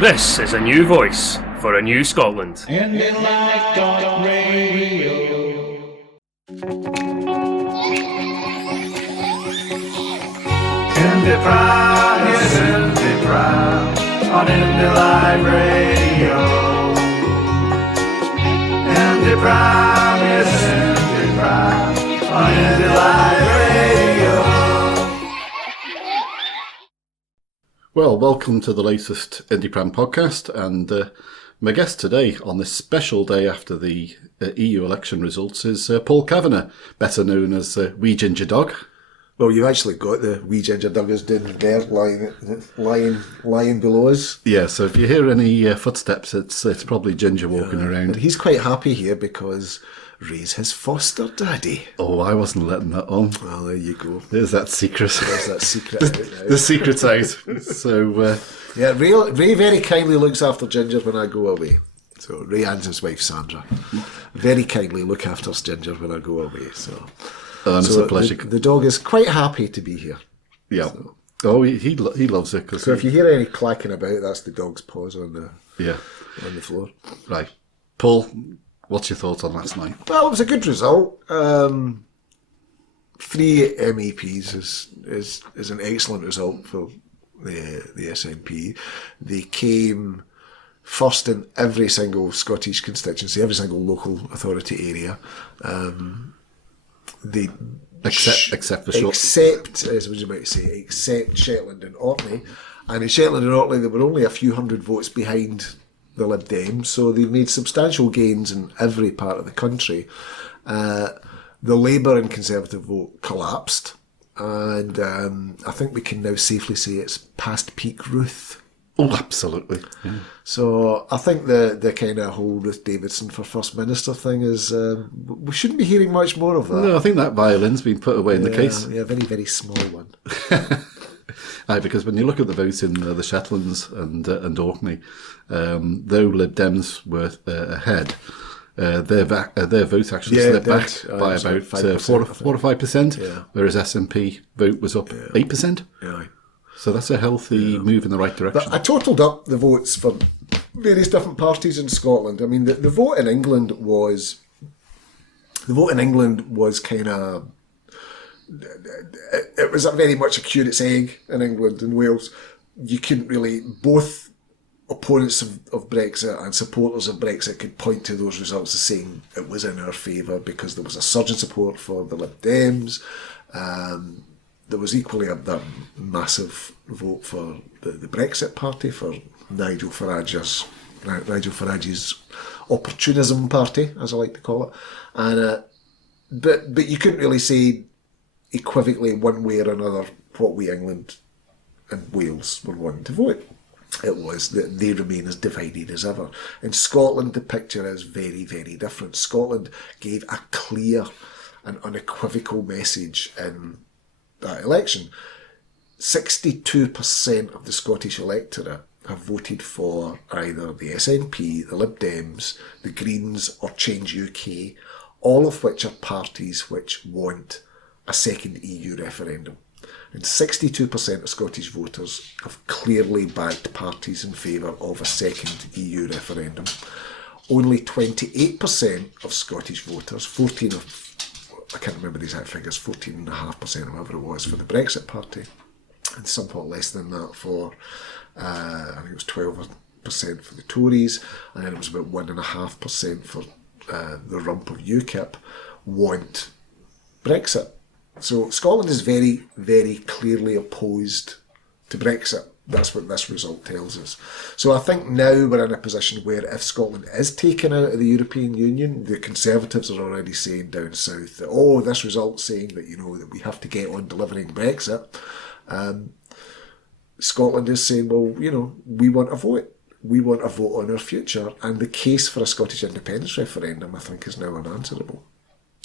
This is a new voice for a new Scotland. IndyLive.radio. IndyPram, yes, IndyPram on IndyLive Radio. IndyPram, yes, IndyPram on IndyLive Radio. Well, welcome to the latest IndyPram podcast, and my guest today on this special day after the EU election results is Paul Kavanagh, better known as Wee Ginger Dog. Well, you've actually got the wee ginger duggers down there lying below us. Yeah, so if you hear any footsteps, it's probably Ginger walking around. But he's quite happy here because Ray's his foster daddy. Oh, I wasn't letting that on. Well, there you go. There's that secret. There's that secret. The secret's out. So, yeah, Ray very kindly looks after Ginger when I go away. So Ray and his wife Sandra very kindly look after Ginger when I go away. So. It's a pleasure. The dog is quite happy to be here. Yeah. So. Oh, he loves it. So if you hear any clacking about, that's the dog's paws on the floor. Right. Paul, what's your thoughts on last night? Well, it was a good result. 3 MEPs is an excellent result for the SNP. They came first in every single Scottish constituency, every single local authority area. They except Shetland and Orkney, and in Shetland and Orkney there were only a few hundred votes behind the Lib Dems, so they've made substantial gains in every part of the country. The Labour and Conservative vote collapsed, and I think we can now safely say it's past peak Ruth. Oh, absolutely. Yeah. So I think the kind of whole Ruth Davidson for First Minister thing is, we shouldn't be hearing much more of that. No, I think that violin's been put away in the case. Yeah, a very, very small one. Aye, because when you look at the votes in the Shetlands and Orkney, though Lib Dems were ahead, their vote actually slipped back by about 4 or 5%, whereas SNP vote was up 8%. Yeah. So that's a healthy move in the right direction. But I totaled up the votes for various different parties in Scotland. I mean, the vote in England was kind of, it was a very much a curate's egg in England and Wales. You couldn't really, both opponents of Brexit and supporters of Brexit could point to those results as saying it was in our favour because there was a surge in support for the Lib Dems. There was equally a massive vote for the Brexit Party, for Nigel Farage's opportunism party, as I like to call it, and but you couldn't really say equivocally one way or another what we England and Wales were wanting to vote. It was that they remain as divided as ever. In Scotland, the picture is very, very different. Scotland gave a clear and unequivocal message in that election. 62% of the Scottish electorate have voted for either the SNP, the Lib Dems, the Greens or Change UK, all of which are parties which want a second EU referendum. And 62% of Scottish voters have clearly backed parties in favour of a second EU referendum. Only 28% of Scottish voters, I can't remember the exact figures, 14.5% or whatever it was for the Brexit Party, and somewhat less than that for, I think it was 12% for the Tories, and then it was about 1.5% for the rump of UKIP, want Brexit. So Scotland is very, very clearly opposed to Brexit. That's what this result tells us. So I think now we're in a position where if Scotland is taken out of the European Union, the Conservatives are already saying down south that, this result's saying that, that we have to get on delivering Brexit. Scotland is saying, we want a vote. We want a vote on our future. And the case for a Scottish independence referendum, I think, is now unanswerable.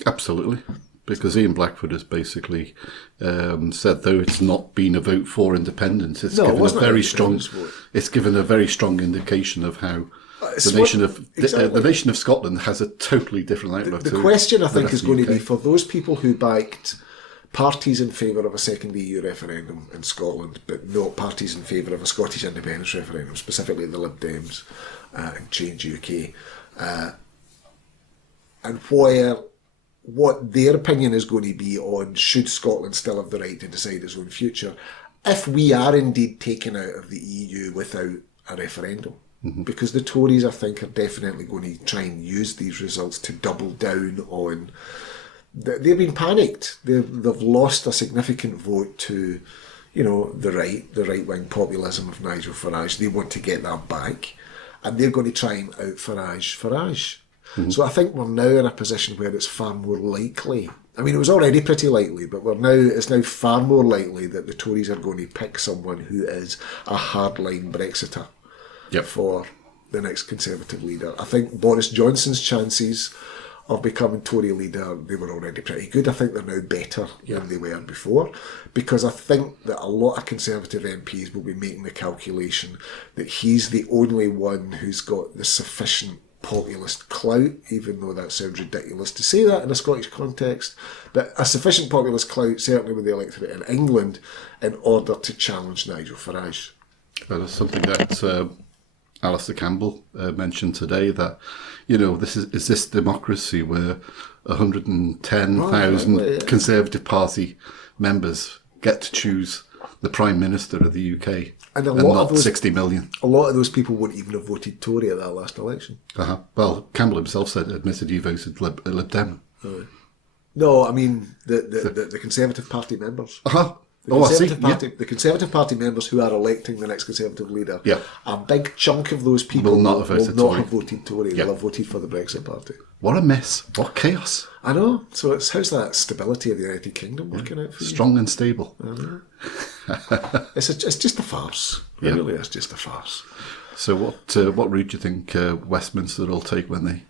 Absolutely. Because Ian Blackford has basically said, though it's not been a vote for independence, it's given a very strong. It's given a very strong indication of how the nation of Scotland has a totally different outlook. The question I think is going to be for those people who backed parties in favour of a second EU referendum in Scotland, but not parties in favour of a Scottish independence referendum, specifically the Lib Dems and Change UK. And what their opinion is going to be on should Scotland still have the right to decide its own future if we are indeed taken out of the EU without a referendum. Because the Tories, I think, are definitely going to try and use these results to double down on... They've been panicked. They've lost a significant vote to, the right-wing populism of Nigel Farage. They want to get that back. And they're going to try and out-Farage. So I think we're now in a position where it's far more likely. I mean, it was already pretty likely, but it's now far more likely that the Tories are going to pick someone who is a hardline Brexiter for the next Conservative leader. I think Boris Johnson's chances of becoming Tory leader, they were already pretty good. I think they're now better than they were before, because I think that a lot of Conservative MPs will be making the calculation that he's the only one who's got the sufficient populist clout, even though that sounds ridiculous to say that in a Scottish context, but a sufficient populist clout, certainly with the electorate in England, in order to challenge Nigel Farage. That is something that Alistair Campbell mentioned today, that, this is this democracy where 110,000 Conservative Party members get to choose the Prime Minister of the UK, and not 60 million. A lot of those people wouldn't even have voted Tory at that last election. Well, Campbell himself admitted he voted Lib Dem. No, I mean the Conservative Party members. The Conservative Party members who are electing the next Conservative leader, a big chunk of those people will not have voted Tory. They'll have voted for the Brexit Party. What a mess. What chaos. I know. So how's that stability of the United Kingdom working out for you? Strong and stable. I know. It's just a farce. It really is just a farce. So what route do you think Westminster will take when they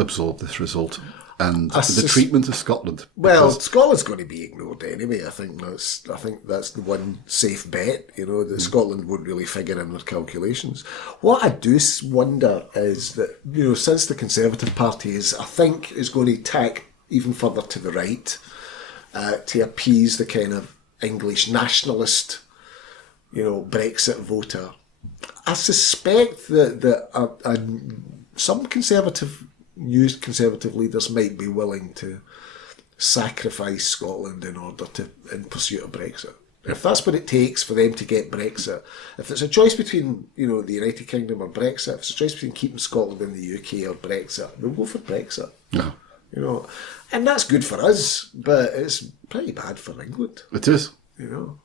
absorb this result? And the treatment of Scotland. Well, Scotland's going to be ignored anyway. I think that's the one safe bet. That Scotland won't really figure in their calculations. What I do wonder is that since the Conservative Party is going to tack even further to the right to appease the kind of English nationalist, Brexit voter, I suspect that some new Conservative leaders might be willing to sacrifice Scotland in pursuit of Brexit. If that's what it takes for them to get Brexit, if it's a choice between the United Kingdom or Brexit, if it's a choice between keeping Scotland in the UK or Brexit, they'll go for Brexit. No. And that's good for us, but it's pretty bad for England. It is.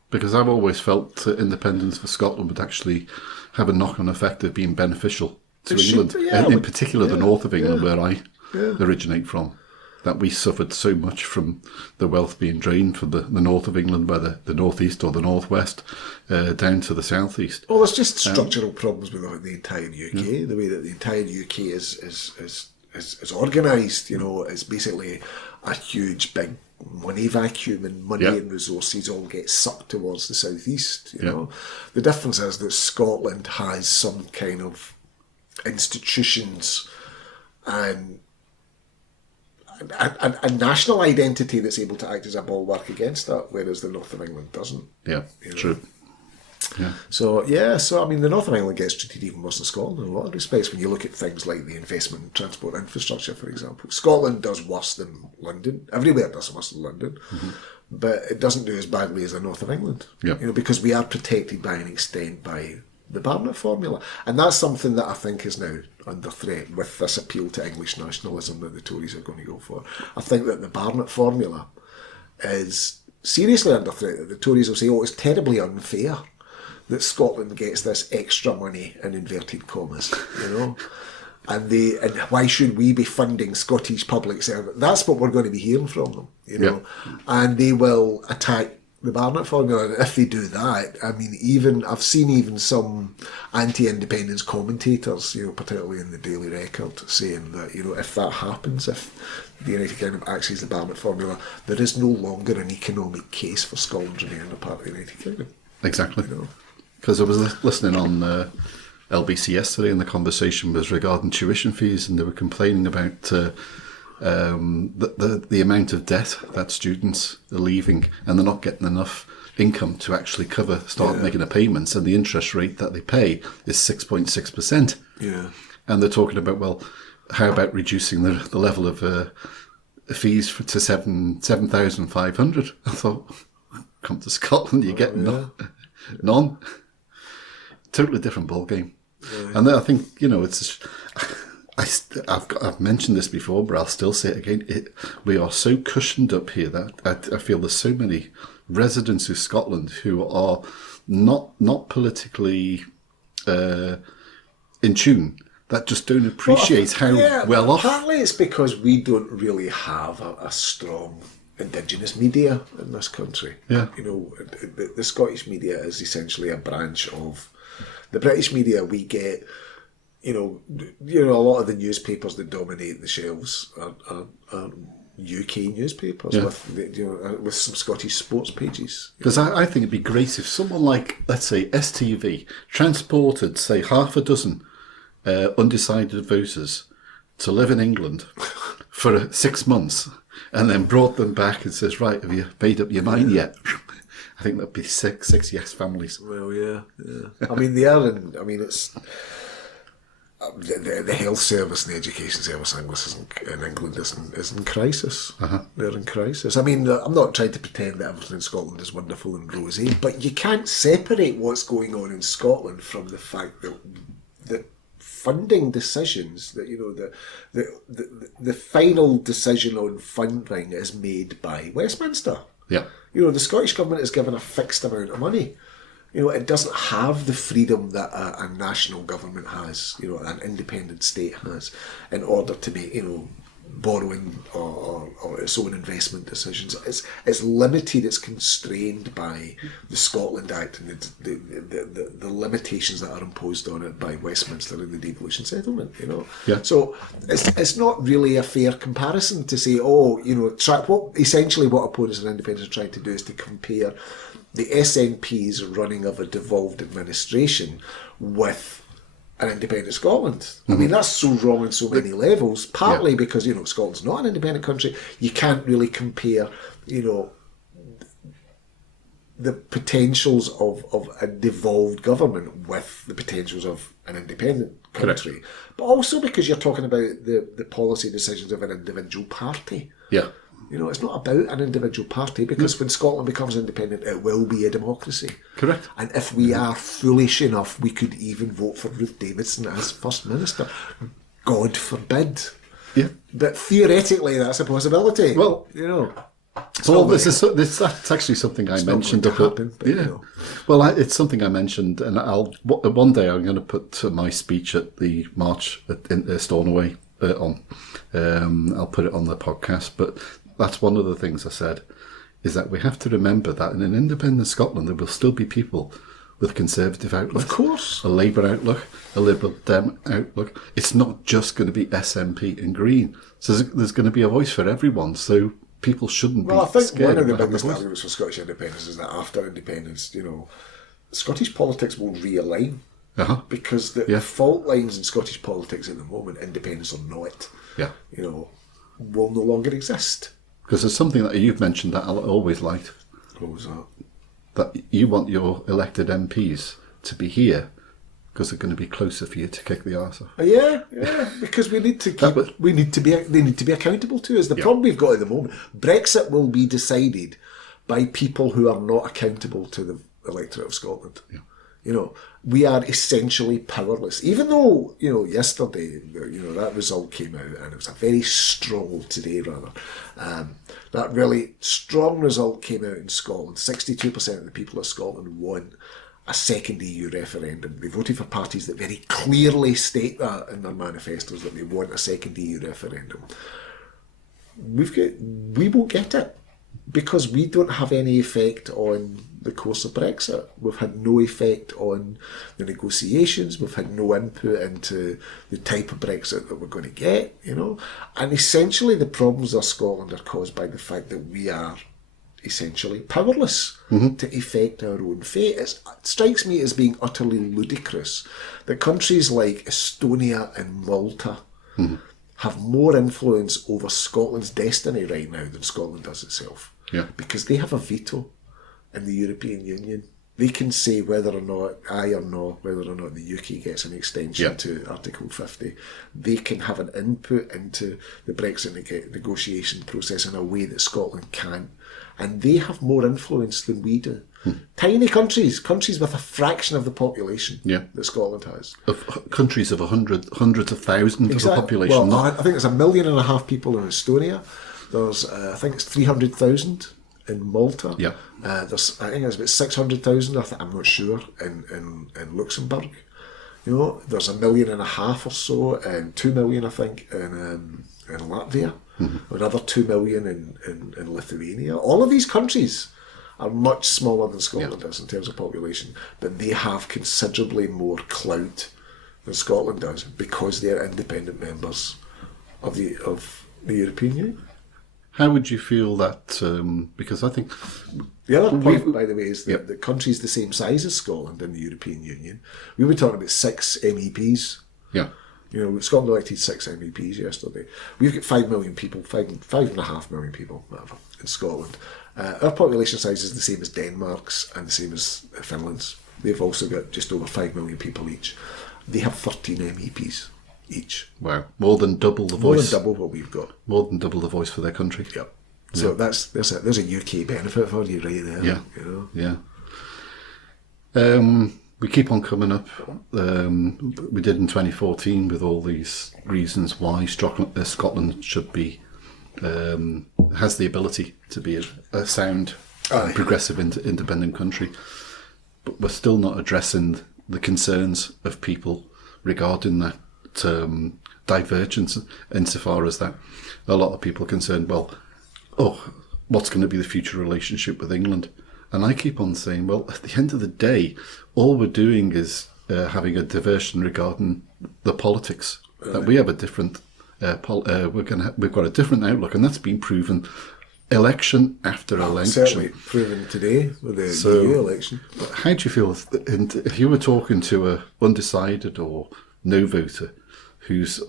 Because I've always felt independence for Scotland would actually have a knock-on effect of being beneficial to England, in particular the north of England, where I originate from. That we suffered so much from the wealth being drained from the north of England, by the northeast or the northwest, down to the southeast. Well, there's just structural problems with the entire UK. The way that the entire UK is organised, is basically a huge big money vacuum, and money and resources all get sucked towards the southeast. The difference is that Scotland has some kind of institutions and a national identity that's able to act as a bulwark against that, whereas the north of England doesn't. True. So I mean, the north of England gets treated even worse than Scotland in a lot of respects when you look at things like the investment in transport infrastructure, for example. Scotland does worse than London. Everywhere does worse than London. But it doesn't do as badly as the north of England. Because we are protected by an extent by the Barnett formula. And that's something that I think is now under threat with this appeal to English nationalism that the Tories are going to go for. I think that the Barnett formula is seriously under threat, that the Tories will say, it's terribly unfair that Scotland gets this extra money in inverted commas, and why should we be funding Scottish public service? That's what we're going to be hearing from them, and they will attack the Barnett formula. And if they do that, I mean, I've seen some anti-independence commentators, particularly in the Daily Record, saying that, if that happens, if the United Kingdom accesses the Barnett formula, there is no longer an economic case for Scotland remaining a part of the United Kingdom. Exactly. Because I was listening on LBC yesterday, and the conversation was regarding tuition fees, and they were complaining about the amount of debt that students are leaving, and they're not getting enough income to actually start making the payments, and the interest rate that they pay is 6.6%. Yeah. And they're talking about, well, how about reducing the level of fees to 7,500? I thought, come to Scotland, you get none. Totally different ball game. Yeah. And then I think, it's. I've mentioned this before, but I'll still say it again. We are so cushioned up here that I feel there's so many residents of Scotland who are not politically in tune, that just don't appreciate how well off. Partly it's because we don't really have a strong Indigenous media in this country. Yeah. The Scottish media is essentially a branch of the British media. We get, a lot of the newspapers that dominate the shelves are UK newspapers with some Scottish sports pages. Because I think it'd be great if someone like, let's say, STV transported, say, half a dozen undecided voters to live in England for 6 months, and then brought them back and says, right, have you made up your mind yet? I think that'd be six yes families. Well, yeah. I mean, it's the health service and the education service in England is in crisis. Uh-huh. They're in crisis. I mean, I'm not trying to pretend that everything in Scotland is wonderful and rosy, but you can't separate what's going on in Scotland from the fact that the funding decisions, that the final decision on funding is made by Westminster. Yeah. The Scottish Government is given a fixed amount of money. It doesn't have the freedom that a national government has, an independent state has, in order to make, borrowing or its own investment decisions. It's limited, it's constrained by the Scotland Act and the limitations that are imposed on it by Westminster and the devolution settlement, Yeah. So it's not really a fair comparison to say, what opponents and independents are trying to do is to compare the SNP's running of a devolved administration with an independent Scotland. I mean, that's so wrong on so many levels, partly because, Scotland's not an independent country. You can't really compare, the potentials of a devolved government with the potentials of an independent country. Correct. But also because you're talking about the policy decisions of an individual party. Yeah. It's not about an individual party, because when Scotland becomes independent, it will be a democracy. Correct. And if we are foolish enough, we could even vote for Ruth Davidson as First Minister. God forbid. Yeah. But theoretically, that's a possibility. Well, that's actually something I mentioned. Well, it's something I mentioned, and one day I'm going to put my speech at the march in Stornoway on. I'll put it on the podcast, but that's one of the things I said, is that we have to remember that in an independent Scotland there will still be people with a Conservative outlook. Of course. A Labour outlook, a Liberal Dem outlook. It's not just going to be SNP and Green. So there's going to be a voice for everyone, so people shouldn't be scared. Well, I think one of the biggest arguments for Scottish independence is that after independence, Scottish politics will realign. Uh-huh. Because the fault lines in Scottish politics at the moment, independence or not, will no longer exist. Because there's something that you've mentioned that I always liked. What was that? That you want your elected MPs to be here because they're going to be closer for you to kick the arse off. Yeah, because we need to they need to be accountable to us. The problem we've got at the moment, Brexit will be decided by people who are not accountable to the electorate of Scotland. Yeah. We are essentially powerless. Even though, yesterday, that result came out, and it was a very strong, today rather, that really strong result came out in Scotland. 62% of the people of Scotland want a second EU referendum. They voted for parties that very clearly state that in their manifestos, that they want a second EU referendum. We won't get it, because we don't have any effect on the course of Brexit. We've had no effect on the negotiations. We've had no input into the type of Brexit that we're going to get, And essentially the problems of Scotland are caused by the fact that we are essentially powerless to effect our own fate. It strikes me as being utterly ludicrous that countries like Estonia and Malta have more influence over Scotland's destiny right now than Scotland does itself. Yeah. Because they have a veto in the European Union. They can say whether or not, aye or no, whether or not the UK gets an extension to Article 50. They can have an input into the Brexit negotiation process in a way that Scotland can't. And they have more influence than we do. Tiny countries with a fraction of the population that Scotland has. Of countries of hundreds of thousands of a population. Well, I think there's 1.5 million people in Estonia. There's, I think it's 300,000 in Malta. Yeah. I think there's about 600,000. I'm not sure in Luxembourg. You know, there's 1.5 million or so, and 2 million I think in Latvia. Another 2 million in Lithuania. All of these countries are much smaller than Scotland is in terms of population, but they have considerably more clout than Scotland does because they're independent members of the European Union. How would you feel that? Because I think the other point, by the way, is that the countries the same size as Scotland in the European Union. We were talking about 6 MEPs. Yeah. You know, Scotland elected 6 MEPs yesterday. We've got 5 million people, 5.5 million people, whatever, in Scotland. Our population size is the same as Denmark's and the same as Finland's. They've also got just over 5 million people each. They have 13 MEPs each. Wow, more than double the voice. More than double what we've got. More than double the voice for their country. Yep. So there's a UK benefit for you right there. Yeah. You know? Yeah. We keep on coming up. We did in 2014 with all these reasons why Scotland should be has the ability to be a sound, progressive, independent country, but we're still not addressing the concerns of people regarding that divergence. Insofar as that, a lot of people are concerned. Well, what's going to be the future relationship with England? And I keep on saying, well, at the end of the day, all we're doing is having a diversion regarding the politics. That we have a different, we've got a different outlook, and that's been proven election after election. Certainly proven today with the EU election. How do you feel if you were talking to a undecided or no voter who's,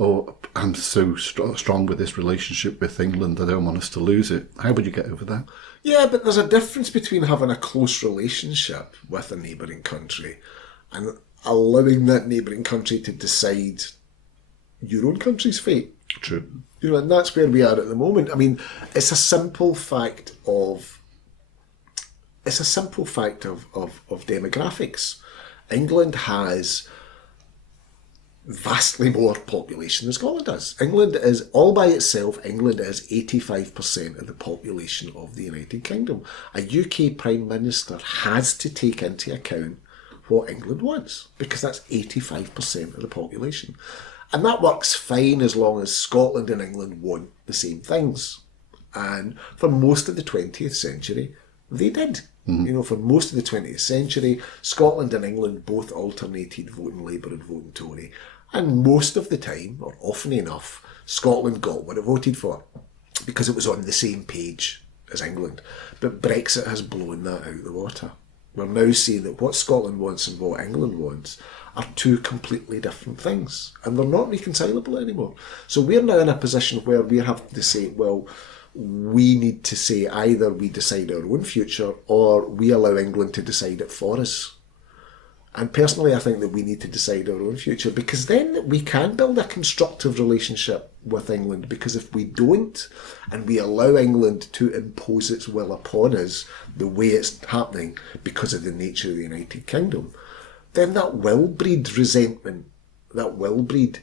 I'm so strong with this relationship with England, I don't want us to lose it? How would you get over that? Yeah, but there's a difference between having a close relationship with a neighbouring country and allowing that neighbouring country to decide your own country's fate. True. You know, and that's where we are at the moment. I mean, it's a simple fact of demographics. England has vastly more population than Scotland does. England is, all by itself, England is 85% of the population of the United Kingdom. A UK Prime Minister has to take into account what England wants, because that's 85% of the population. And that works fine as long as Scotland and England want the same things. And for most of the 20th century, they did. You know, for most of the 20th century, Scotland and England both alternated voting Labour and voting Tory. And most of the time, or often enough, Scotland got what it voted for because it was on the same page as England. But Brexit has blown that out of the water. We're now seeing that what Scotland wants and what England wants are two completely different things. And they're not reconcilable anymore. So we're now in a position where we have to say, well, we need to say either we decide our own future or we allow England to decide it for us. And personally, I think that we need to decide our own future, because then we can build a constructive relationship with England. Because if we don't, and we allow England to impose its will upon us the way it's happening because of the nature of the United Kingdom, then that will breed resentment, that will breed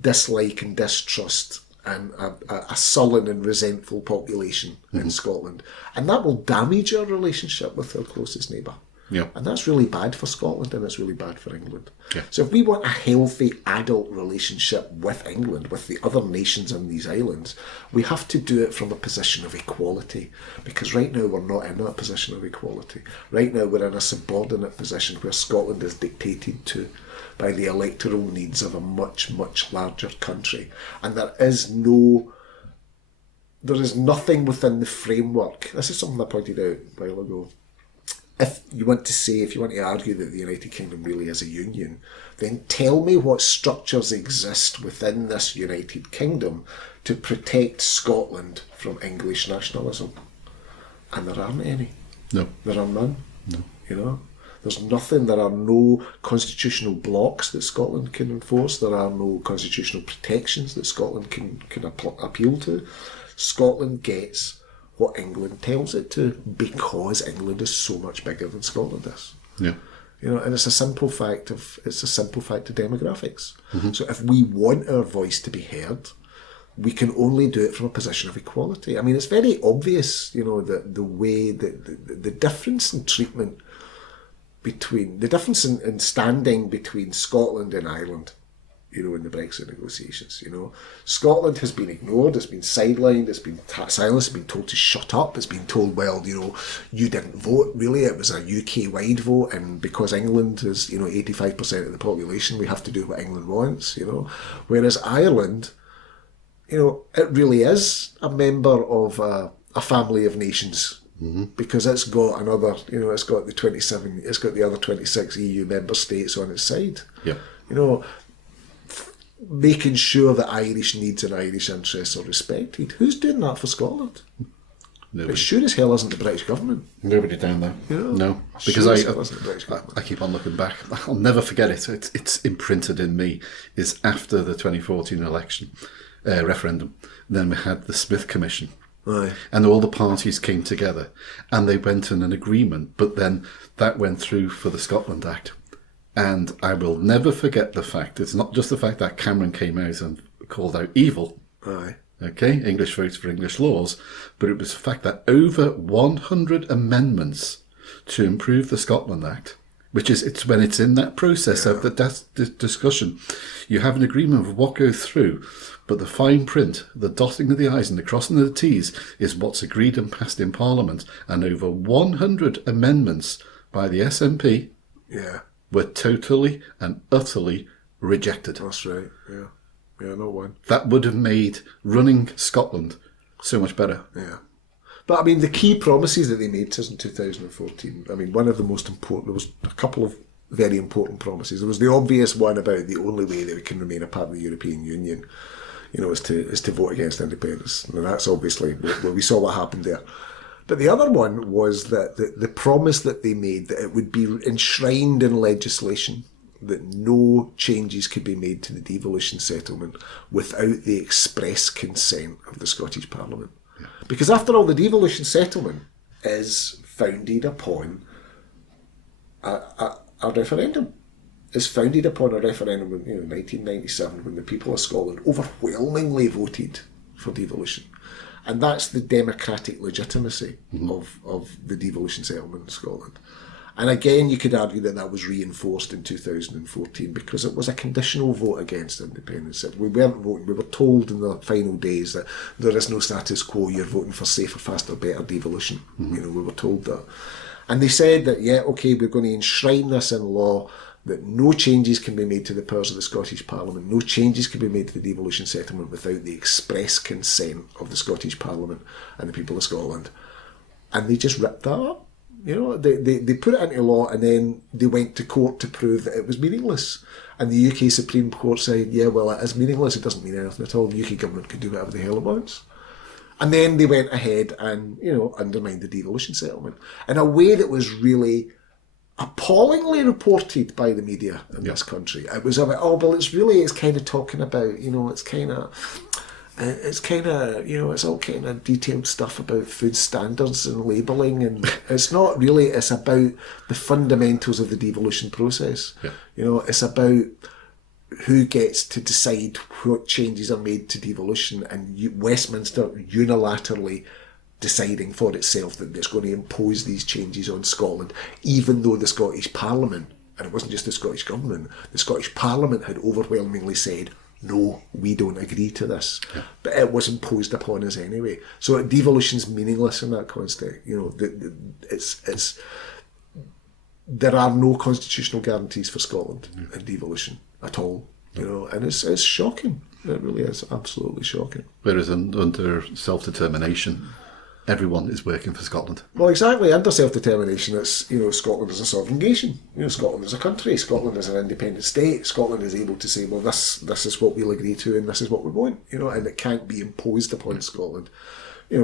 dislike and distrust, and a sullen and resentful population in Scotland. And that will damage our relationship with our closest neighbour. Yeah. And that's really bad for Scotland, and it's really bad for England. Yeah. So if we want a healthy adult relationship with England, with the other nations on these islands, we have to do it from a position of equality. Because right now we're not in that position of equality. Right now we're in a subordinate position where Scotland is dictated to by the electoral needs of a much, much larger country. And there is nothing within the framework. This is something I pointed out a while ago. if you want to argue that the United Kingdom really is a union, then tell me what structures exist within this United Kingdom to protect Scotland from English nationalism. And there aren't any. No. There are none. No. You know? There's nothing. There are no constitutional blocks that Scotland can enforce. There are no constitutional protections that Scotland can appeal to. Scotland gets what England tells it to because England is so much bigger than Scotland is. Yeah. You know, and it's a simple fact of demographics. So if we want our voice to be heard, we can only do it from a position of equality. I mean, it's very obvious, you know, that the way that the difference in treatment between the difference in standing between Scotland and Ireland, you know, in the Brexit negotiations. You know, Scotland has been ignored, it's been sidelined, it's been silenced, it's been told to shut up, it's been told, well, you know, you didn't vote, really, it was a UK-wide vote, and because England is, you know, 85% of the population, we have to do what England wants, you know. Whereas Ireland, you know, it really is a member of a family of nations, because it's got another, you know, it's got the other 26 EU member states on its side. Yeah. You know, making sure that Irish needs and Irish interests are respected. Who's doing that for Scotland? Nobody. It sure as hell isn't the British government. Nobody down there. You know? No, because Sure as hell isn't the British government. I keep on looking back. I'll never forget it. It's imprinted in me. Is after the 2014 election referendum. Then we had the Smith Commission. Aye. And all the parties came together and they went in an agreement, but then that went through for the Scotland Act. And I will never forget the fact, it's not just the fact that Cameron came out and called out evil, Aye. okay, English votes for English laws, but it was the fact that over 100 amendments to improve the Scotland Act, which is, it's when it's in that process of the discussion, you have an agreement of what goes through, but the fine print, the dotting of the I's and the crossing of the T's is what's agreed and passed in Parliament. And over 100 amendments by the SNP were totally and utterly rejected. That's right, yeah. Yeah, not one. That would have made running Scotland so much better. Yeah. But I mean, the key promises that they made to us in 2014, I mean, one of the most important, there was a couple of very important promises. There was the obvious one about the only way that we can remain a part of the European Union, you know, is to vote against independence. And that's obviously where we saw what happened there. But the other one was that the promise that they made that it would be enshrined in legislation that no changes could be made to the devolution settlement without the express consent of the Scottish Parliament. Yeah. Because after all, the devolution settlement is founded upon a referendum. It's founded upon a referendum in 1997 when the people of Scotland overwhelmingly voted for devolution. And that's the democratic legitimacy of the devolution settlement in Scotland. And again, you could argue that was reinforced in 2014 because it was a conditional vote against independence. We weren't voting. We were told in the final days that there is no status quo. You're voting for safer, faster, better devolution. You know, we were told that. And they said that, yeah, okay, we're going to enshrine this in law, that no changes can be made to the powers of the Scottish Parliament, no changes can be made to the devolution settlement without the express consent of the Scottish Parliament and the people of Scotland. And they just ripped that up. You know, they put it into law and then they went to court to prove that it was meaningless. And the UK Supreme Court said, yeah, well, it is meaningless, it doesn't mean anything at all, the UK government can do whatever the hell it wants. And then they went ahead and, you know, undermined the devolution settlement in a way that was really appallingly reported by the media in this country. It was about, it's kind of talking about, you know, it's all kind of detailed stuff about food standards and labelling, and it's not really, it's about the fundamentals of the devolution process. Yeah. You know, it's about who gets to decide what changes are made to devolution, and Westminster unilaterally deciding for itself that it's going to impose these changes on Scotland, even though the Scottish Parliament, and it wasn't just the Scottish Government, the Scottish Parliament had overwhelmingly said, no, we don't agree to this. Yeah. But it was imposed upon us anyway. So devolution's meaningless in that context. You know, there are no constitutional guarantees for Scotland in devolution at all. You know, and it's shocking. It really is absolutely shocking. Whereas under self-determination, everyone is working for Scotland. Well, exactly. Under self-determination, it's, Scotland is a sovereign nation. Scotland is a country. Scotland is an independent state. Scotland is able to say, well, this is what we'll agree to, and this is what we want. And it can't be imposed upon Scotland.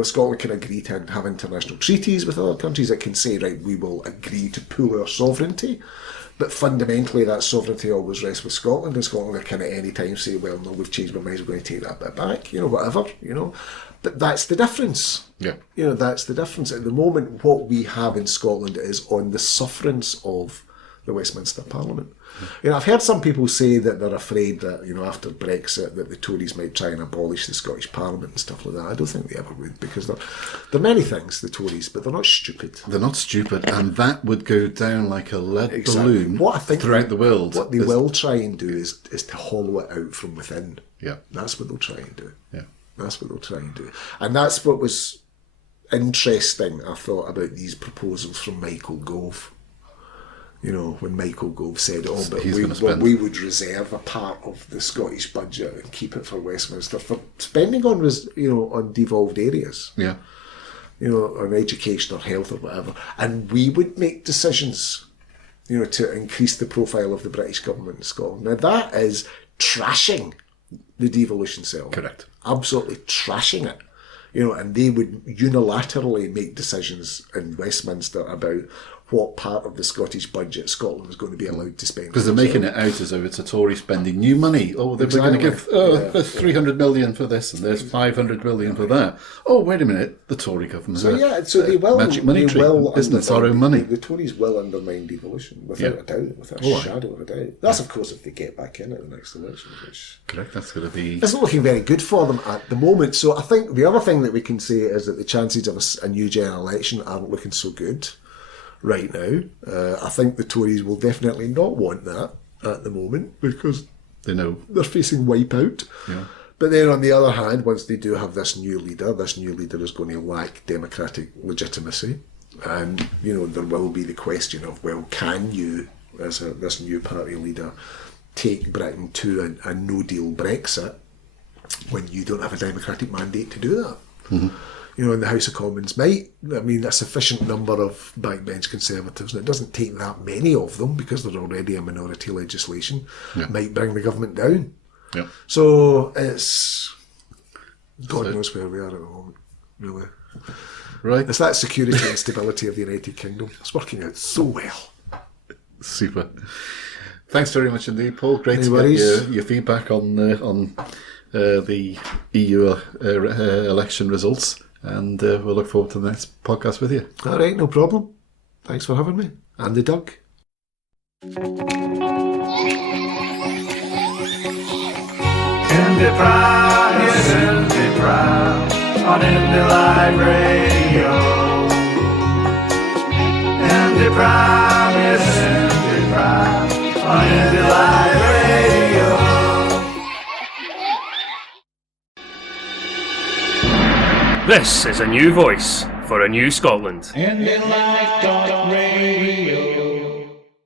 Scotland can agree to have international treaties with other countries. It can say, right, we will agree to pool our sovereignty. But fundamentally, that sovereignty always rests with Scotland, and Scotland can at any time say, well, no, we've changed our minds, we're going to take that bit back, whatever, But that's the difference. Yeah. That's the difference. At the moment, what we have in Scotland is on the sufferance of the Westminster Parliament. I've heard some people say that they're afraid that, after Brexit, that the Tories might try and abolish the Scottish Parliament and stuff like that. I don't think they ever would, because they're many things, the Tories, but they're not stupid. They're not stupid, and that would go down like a lead balloon what I think throughout the world. What they will try and do is to hollow it out from within. Yeah. That's what they'll try and do. Yeah. That's what they'll try and do. And that's what was interesting, I thought, about these proposals from Michael Gove. When Michael Gove said, but we would reserve a part of the Scottish budget and keep it for Westminster for spending on, on devolved areas. Yeah. On education or health or whatever. And we would make decisions, to increase the profile of the British government in Scotland. Now that is trashing the devolution cell. Correct. Absolutely trashing it. And they would unilaterally make decisions in Westminster about what part of the Scottish budget Scotland is going to be allowed to spend. Because they're making it out as though it's a Tory spending new money. Oh, they're going to give there's 300 million for this and there's 500 million for that. Oh, wait a minute, the Tory government. So they will. Magic money tree. Business our own money. The Tories will undermine devolution without a doubt, without a shadow of a doubt. That's of course if they get back in at the next election, which correct. That's going to be. It's not looking very good for them at the moment. So I think the other thing that we can say is that the chances of a new general election aren't looking so good right now. I think the Tories will definitely not want that at the moment because they know they're facing wipeout. Yeah. But then on the other hand, once they do have this new leader is going to lack democratic legitimacy. And, there will be the question of, well, can you, as this new party leader, take Britain to a no-deal Brexit when you don't have a democratic mandate to do that? Mm-hmm. In the House of Commons might, a sufficient number of backbench Conservatives, and it doesn't take that many of them because they're already a minority legislation, might bring the government down. Yeah. So it's God knows where we are at the moment, really. Right. It's that security and stability of the United Kingdom. It's working out so well. Super. Thanks very much indeed, Paul. Great to get your feedback on the EU election results. And we'll look forward to the next podcast with you. All right, no problem. Thanks for having me. Andy Doug. IndyPram, yes, IndyPram, on Indy Live Radio. IndyPram, yes, IndyPram, on Indy Live Radio. This is a new voice for a new Scotland. IndyLive.radio.